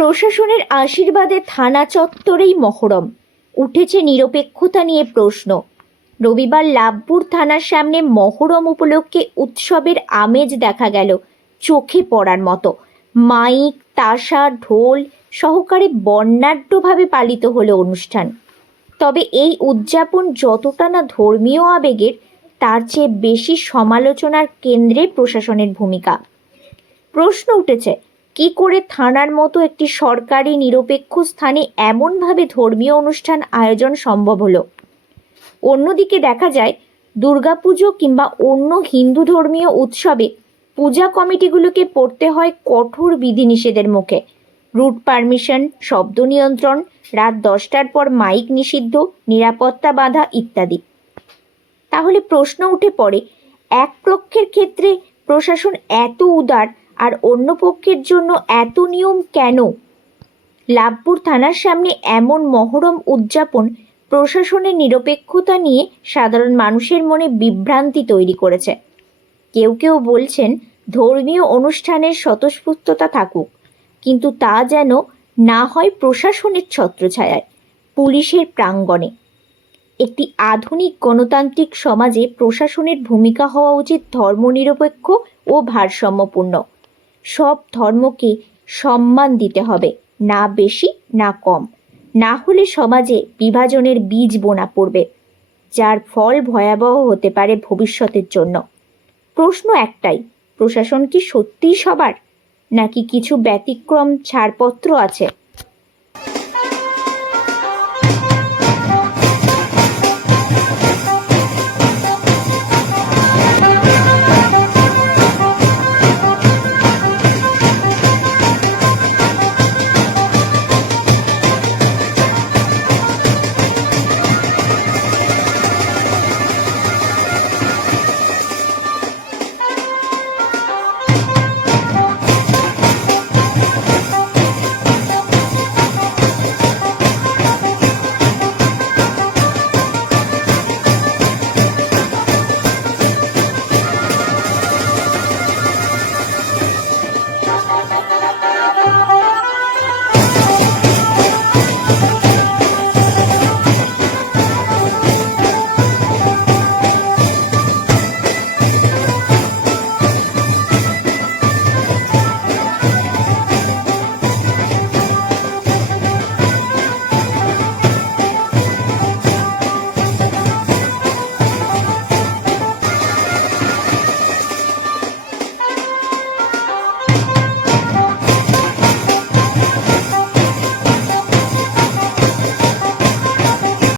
প্রশাসনের আশীর্বাদে থানা চত্বরেই মহরম, উঠেছে নিরপেক্ষতা নিয়ে প্রশ্ন। রবিবার লাভপুর থানার সামনে মহরম উপলক্ষে উৎসবের আমেজ দেখা গেল চোখে পড়ার মতো। মাইক, তাসা, ঢোল সহকারে বর্ণাঢ্যভাবে পালিত হলো অনুষ্ঠান। তবে এই উদযাপন যতটা না ধর্মীয় আবেগের, তার চেয়ে বেশি সমালোচনার কেন্দ্রে প্রশাসনের ভূমিকা। প্রশ্ন উঠেছে, কি করে থানার মতো একটি সরকারি নিরপেক্ষ স্থানে এমনভাবে ধর্মীয় অনুষ্ঠান আয়োজন সম্ভব হলো। অন্যদিকে দেখা যায় দুর্গাপুজো কিংবা অন্য হিন্দু ধর্মীয় উৎসবে পূজা কমিটিগুলোকে পড়তে হয় কঠোর বিধিনিষেধের মুখে। রুট পারমিশন, শব্দ নিয়ন্ত্রণ, রাত 10টার পর মাইক নিষিদ্ধ, নিরাপত্তা বাধা ইত্যাদি। তাহলে প্রশ্ন উঠে পড়ে, এক পক্ষের ক্ষেত্রে প্রশাসন এত উদার আর অন্য পক্ষের জন্য এত নিয়ম কেন? লাভপুর থানার সামনে এমন মহরম উদযাপন প্রশাসনের নিরপেক্ষতা নিয়ে সাধারণ মানুষের মনে বিভ্রান্তি তৈরি করেছে। কেউ কেউ বলছেন ধর্মীয় অনুষ্ঠানের স্বতঃস্ফূর্ততা থাকুক, কিন্তু তা যেন না হয় প্রশাসনের ছত্রছায়ায়, পুলিশের প্রাঙ্গণে। একটি আধুনিক গণতান্ত্রিক সমাজে প্রশাসনের ভূমিকা হওয়া উচিত ধর্মনিরপেক্ষ ও ভারসাম্যপূর্ণ। সব ধর্মকে সম্মান দিতে হবে, না বেশি না কম। না হলে সমাজে বিভাজনের বীজ বোনা পড়বে, যার ফল ভয়াবহ হতে পারে ভবিষ্যতের জন্য। প্রশ্ন একটাই, প্রশাসন কি সত্যিই সবার, নাকি কিছু ব্যতিক্রম ছাড়পত্র আছে?